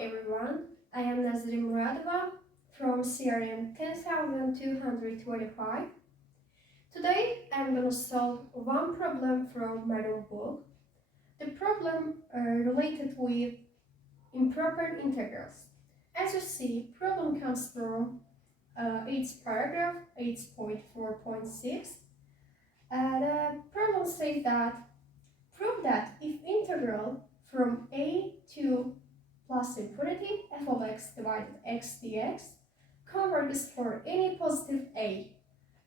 everyone, I am Nazrin Muradova from CRM 10225. Today I'm going to solve one problem from my book. The problem related with improper integrals. As you see, problem comes from its paragraph 8.4.6. The problem says that prove that if integral from a to plus infinity f of x divided x dx converges for any positive a,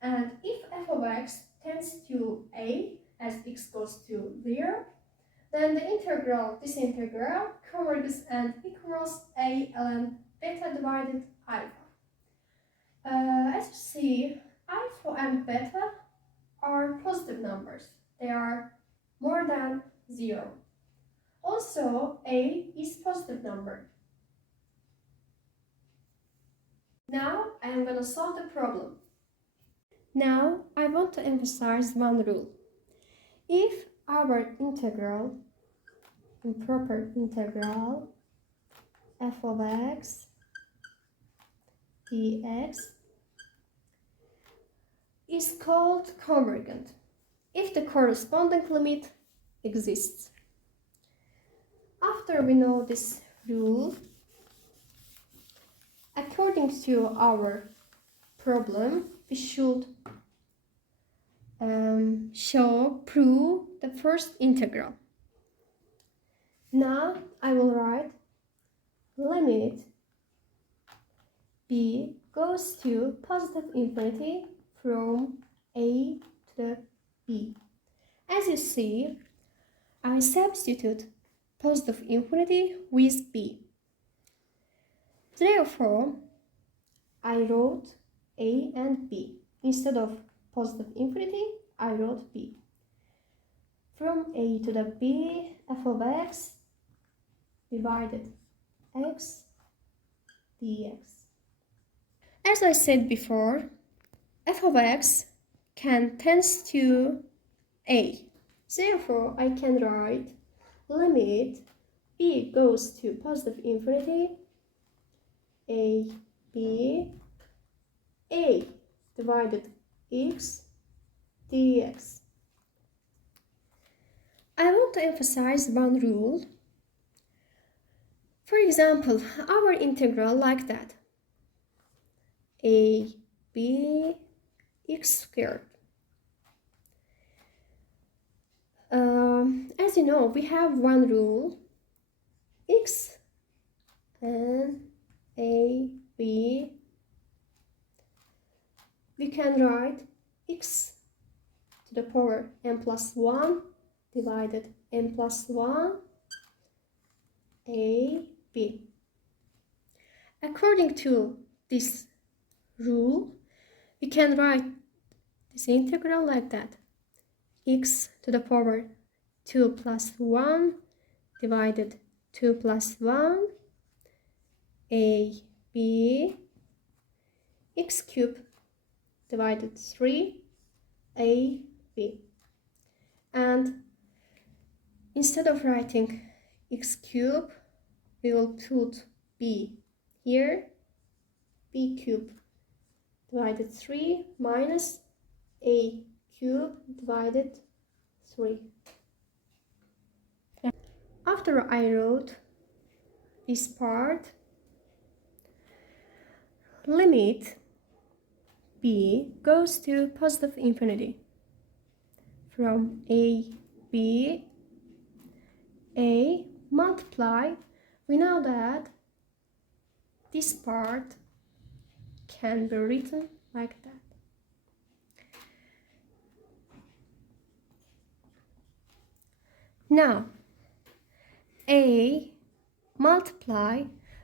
and if f of x tends to a as x goes to 0, then this integral converges and equals a ln beta divided alpha. As you see, alpha and beta are positive numbers. They are more than 0. Also, a is positive number. Now I am going to solve the problem. Now I want to emphasize one rule. If our integral, improper integral, f of x dx is called convergent if the corresponding limit exists. After we know this rule, according to our problem, we should prove the first integral. Now I will write limit b goes to positive infinity from a to the b. As you see, I substitute positive infinity with b. Therefore, I wrote a and b. Instead of positive infinity, I wrote b. From a to the b, f of x divided x dx. As I said before, f of x tends to a. Therefore, I can write limit b goes to positive infinity a divided x dx. I want to emphasize one rule. For example, our integral like that, a b x squared. As you know, we have one rule, x and a b. We can write x to the power n plus 1 divided n plus 1 a b. According to this rule, we can write this integral like that, x to the power 2 plus 1 divided 2 plus 1 a b x cubed divided 3 a b. And instead of writing x cubed, we will put b here, b cubed divided 3 minus a cubed divided 3. After I wrote this part, limit b goes to positive infinity from a multiply. We know that this part can be written like that. Now, a multiply,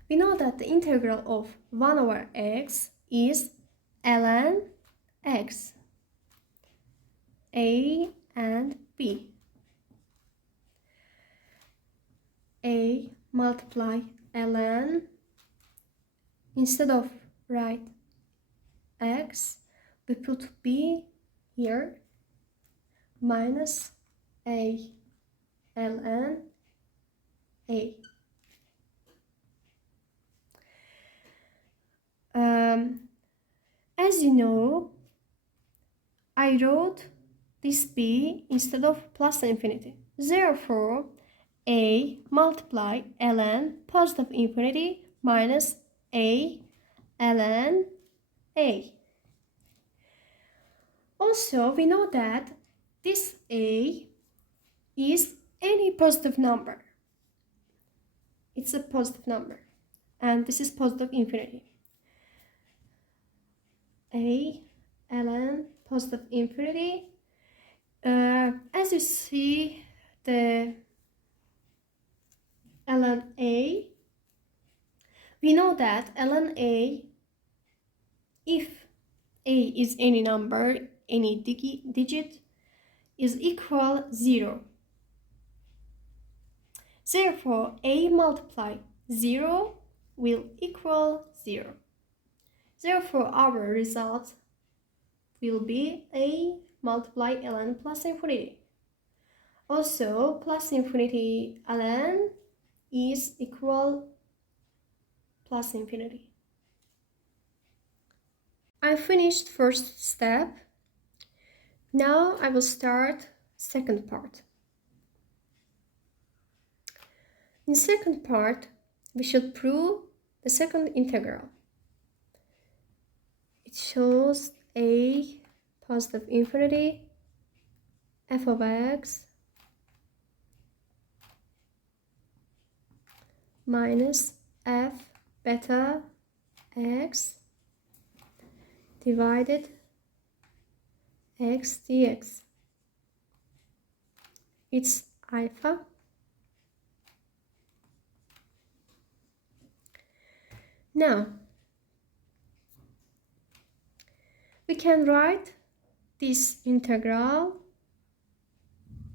we know that the integral of 1 over x is ln x, a and b. A multiply ln, instead of write x, we put b here, minus a ln a. As you know, I wrote this b instead of plus infinity. Therefore, a multiply ln positive infinity minus a ln a. Also, we know that this a is any positive number. It's a positive number, and this is positive infinity. A ln positive infinity. As you see, the ln a, we know that ln a, if a is any number, any digit, is equal 0. Therefore, a multiply 0 will equal 0. Therefore, our result will be a multiply ln plus infinity. Also, plus infinity ln is equal plus infinity. I finished first step. Now I will start second part. In second part, we should prove the second integral. It shows a positive infinity f of x minus f beta x divided x dx. It's alpha. Now, we can write this integral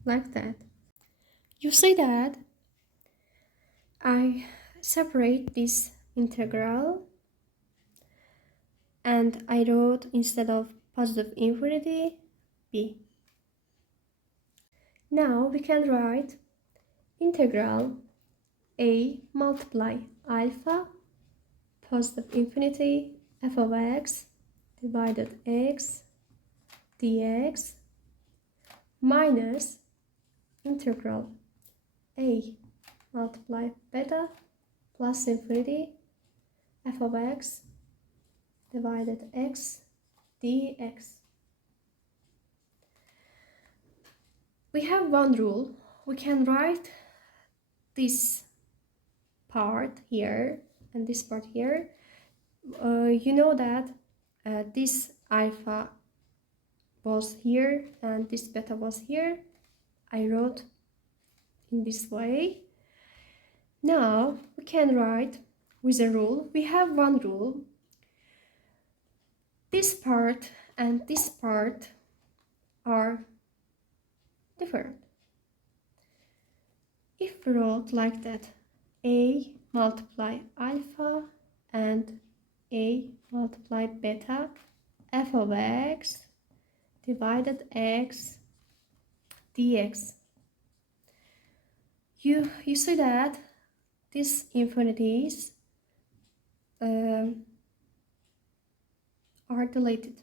like that. You see that I separate this integral and I wrote instead of positive infinity b. Now we can write integral a multiply alpha positive infinity f of x divided x dx minus integral a multiply beta plus infinity f of x divided x dx. We have one rule. We can write this part here and this part here. You know that this alpha was here and this beta was here. I wrote in this way. Now we can write with a rule. We have one rule. This part and this part are different. If we wrote like that, a multiply alpha and a multiply beta f of x divided x dx. You see that these infinities are deleted.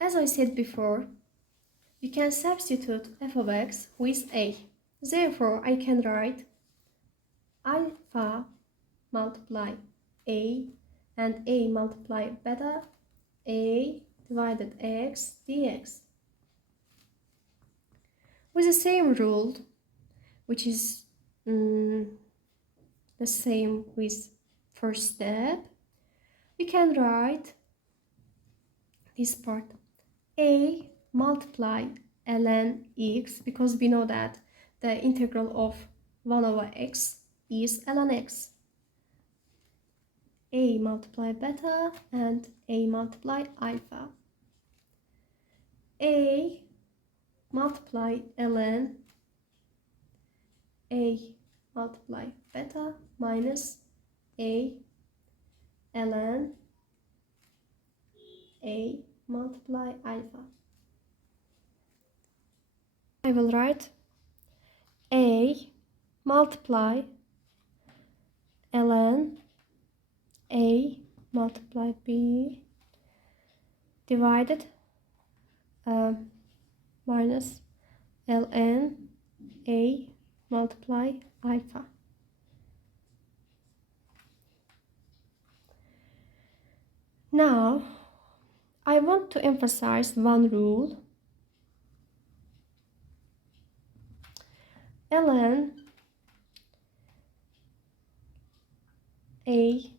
As I said before, you can substitute f of x with a. Therefore, I can write alpha multiply a and a multiply beta a divided x dx. With the same rule, which is the same with first step, we can write this part a multiply ln x, because we know that the integral of 1 over x is ln x. A multiply beta and a multiply alpha. A multiply ln a multiply beta minus a ln a multiply alpha. I will write a multiply ln A multiply B divided minus ln A multiply alpha. Now, I want to emphasize one rule. Ln A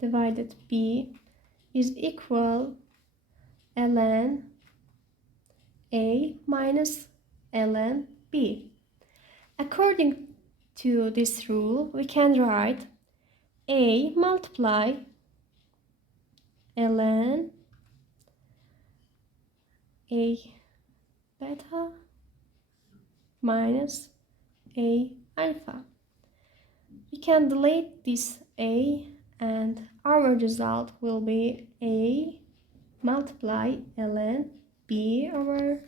divided B is equal ln A minus ln B. According to this rule, we can write A multiply ln A beta minus A alpha. We can delete this A and our result will be A multiply ln B over